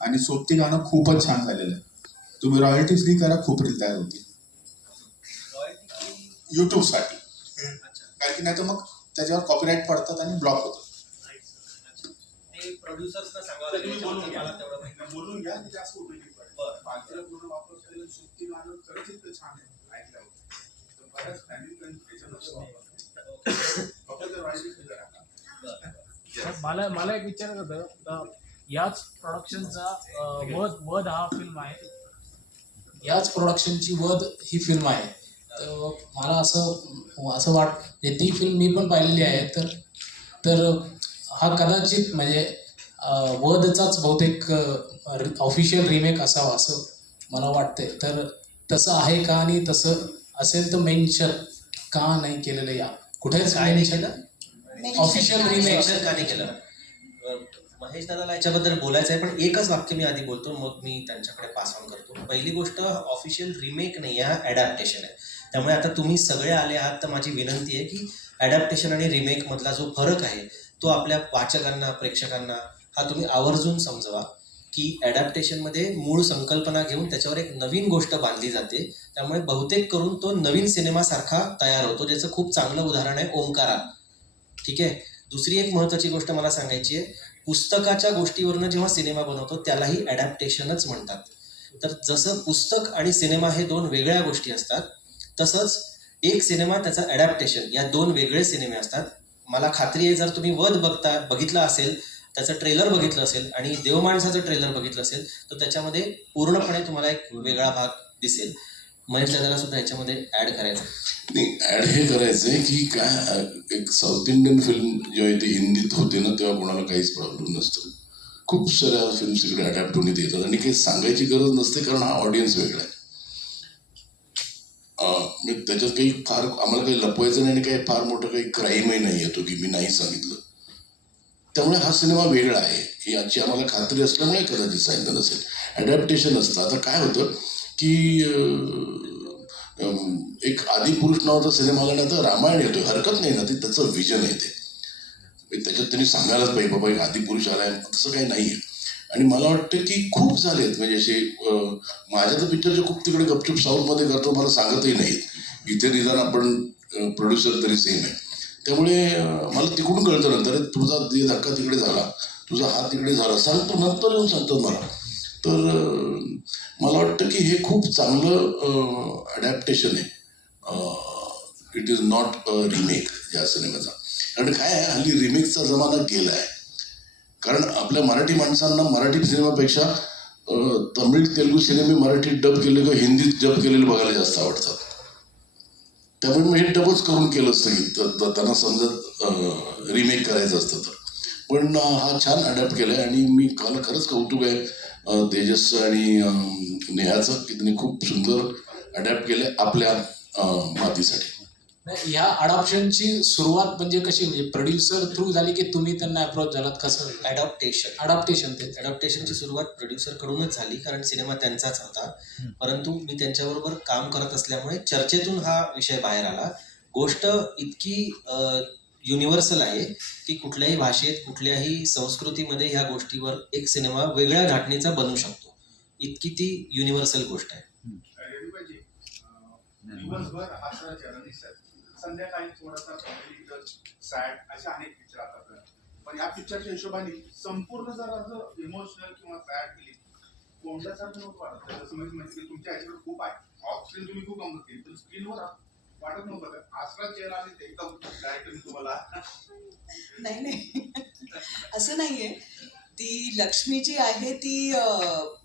आणि सोबती गाणं खूपच छान झालेलं आहे. तुम्ही रॉयल्टी फ्री करा खूप रील तयार होती यूट्यूबसाठी कारण की नाही तर मग त्याच्यावर कॉपीराईट पडतात आणि ब्लॉक होतात. बोलून घ्या मला तेवढं माहिती बोलून घ्या जास्त बरं. वापर गाणं खरंच छान आहे मला मला एक विचार होतं. याच प्रोडक्शनचा वध वध हा फिल्म आहे. याच प्रोडक्शनची वध ही फिल्म आहे. तर मला असं असं वाट म्हणजे ती फिल्म मी पण पाहिलेली आहे. तर तर हा कदाचित म्हणजे वधचाच बहुतेक ऑफिशियल रिमेक असावा असं मला वाटतंय. तर तसं आहे का आणि तसं असेल तर मेन्शन का नाही केलेलं या? कुठेच काय नाही केलं? ऑफिशियल रिमेक का नाही केलं? महेश दादाला याच्याबद्दल बोलायचं आहे पण एकच वाक्य मी आधी बोलतो मग मी त्यांच्याकडे पास ऑन करतो. पहिली गोष्ट ऑफिशियल रिमेक नाही हा ॲडॅप्टेशन आहे. त्यामुळे आता तुम्ही सगळे आले आहात तर माझी विनंती आहे की ॲडॅप्टेशन आणि रिमेक मधला जो फरक आहे तो आपल्या वाचकांना प्रेक्षकांना हा तुम्ही आवर्जून समजवा की ॲडॅप्टेशनमध्ये मूळ संकल्पना घेऊन त्याच्यावर एक नवीन गोष्ट बांधली जाते. त्यामुळे बहुतेक करून तो नवीन सिनेमासारखा तयार होतो ज्याचं खूप चांगलं उदाहरण आहे ओंकारा. ठीक आहे? दुसरी एक महत्त्वाची गोष्ट मला सांगायची आहे पुस्तकाच्या गोष्टीवरनं जेव्हा सिनेमा बनवतो त्यालाही ॲडॅप्टेशनच म्हणतात. तर जसं पुस्तक आणि सिनेमा हे दोन वेगळ्या गोष्टी असतात तसंच एक सिनेमा त्याचा ॲडॅप्टेशन या दोन वेगळे सिनेमे असतात. मला खात्री आहे जर तुम्ही वध बघता बघितला असेल त्याचं ट्रेलर बघितलं असेल आणि देवमाणसाचं ट्रेलर बघितलं असेल तर त्याच्यामध्ये पूर्णपणे तुम्हाला एक वेगळा भाग दिसेल. महेश दादाला सुद्धा याच्यामध्ये ॲड करायचं. नाही ऍड हे करायचंय की काय एक साऊथ इंडियन फिल्म जेव्हा इथे हिंदीत होते ना तेव्हा कोणाला काहीच प्रॉब्लेम नसतो. खूप साऱ्या फिल्म्स इकडे अडॅप्ट होऊन इथे येतात. आणि काही सांगायची गरज नसते कारण हा ऑडियन्स वेगळा आहे. म्हणजे त्याच्यात काही फार आम्हाला काही लपवायचं नाही आणि काही फार मोठं काही क्राईमही नाही येतो की मी नाही सांगितलं. त्यामुळे हा सिनेमा वेगळा आहे. याची आम्हाला खात्री असल्यामुळे कदाचित सांगितलं नसेल अडॅप्टेशन असतं. आता काय होतं की एक आदिपुरुष नावाचा सिनेमा आला रामायण येतोय. हरकत नाही ना ते त्याचं विजन आहे ते. त्याच्यात त्यांनी सांगायलाच पाहिजे बाबा एक आदिपुरुष आलाय तसं काही नाही आहे आणि मला वाटतं की खूप झालेत म्हणजे असे माझ्या तर पिक्चरचे खूप तिकडे गपचूप साऊथमध्ये करतो मला सांगतही नाहीत. इथे निदान आपण प्रोड्युसर तरी सेम आहे. त्यामुळे मला तिकडून कळतं नंतर तुझा धक्का तिकडे झाला तुझा हात तिकडे झाला. सांगतो नंतर येऊन सांगतो मला. तर मला वाटतं की हे खूप चांगलं अडॅप्टेशन आहे. It is not a remake या सिनेमाचा. कारण काय आहे हल्ली रिमेकचा जमाना गेला आहे कारण आपल्या मराठी माणसांना मराठी सिनेमापेक्षा तमिळ तेलुगू सिनेमे मराठीत डब केले किंवा हिंदीत डब केलेले बघायला जास्त आवडतात. त्यामुळे मी हे डबच करून केलं असतं की त्यांना समजत रिमेक करायचं असतं तर. पण हा छान अडॅप्ट केला आहे आणि मी काल खरंच कौतुक आहे. तेजस आणि नेहाचं की त्यांनी खूप सुंदर अडॅप्ट केलं आपल्या मातीसाठी. ह्या अडॉप्शनची सुरुवात म्हणजे कशी? म्हणजे प्रोड्युसर थ्रू झाली की तुम्ही त्यांना अप्रोच झालात? कसं? ॲडॉप्टेशन अडॉप्टेशन ते. अडॉप्टेशनची सुरुवात प्रोड्युसर कडूनच झाली कारण सिनेमा त्यांचाच होता. परंतु मी त्यांच्याबरोबर काम करत असल्यामुळे चर्चेतून हा विषय बाहेर आला. गोष्ट इतकी युनिव्हर्सल आहे की कुठल्याही भाषेत कुठल्याही संस्कृतीमध्ये ह्या गोष्टीवर एक सिनेमा वेगळ्या घाटणीचा बनू शकतो. इतकी ती युनिव्हर्सल गोष्ट आहे. संध्याकाळी थोडासा कॉमेडी टच सॅड असे अनेक पिक्चर असतात पण या पिक्चरच्या हिशोबाने संपूर्ण जर असं इमोशनल किंवा सॅड केली कोणत्यासारखं नव्हतं वाटत. जसं मी म्हणजे की तुमच्या ह्याच्याकडे खूप आहे. ऑफ स्क्रीन तुम्ही खूप गमत केली पण स्क्रीनवर वाटत नव्हतं आसरा चेहरा एकदम डायरेक्ट तुम्हाला. नाही नाही. असं नाहीये. ती लक्ष्मी जी आहे ती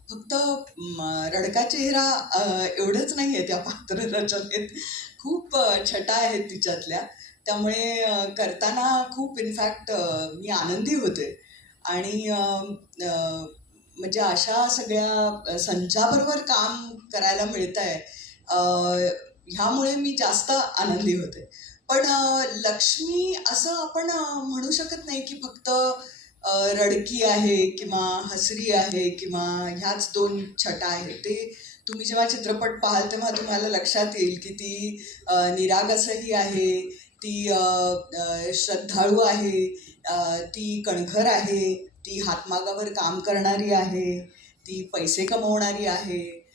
फक्त रडका चेहरा एवढंच नाहीये त्या पात्र रचनेत खूप छटा आहेत तिच्यातल्या. त्यामुळे करताना खूप इनफॅक्ट मी आनंदी होते. आणि म्हणजे अशा सगळ्या संचाबरोबर काम करायला मिळत आहे ह्यामुळे मी जास्त आनंदी होते. पण लक्ष्मी असं आपण म्हणू शकत नाही की फक्त रडकी आहे किंवा हसरी आहे किंवा ह्याच दोन छटा आहेत. ते तुम्ही जेव्हा चित्रपट पाहाल तेव्हा तुम्हाला लक्षात येईल की ती निरागसही आहे ती श्रद्धाळू आहे ती कणखर आहे ती हातमागावर काम करणारी आहे ती पैसे कमवणारी आहे.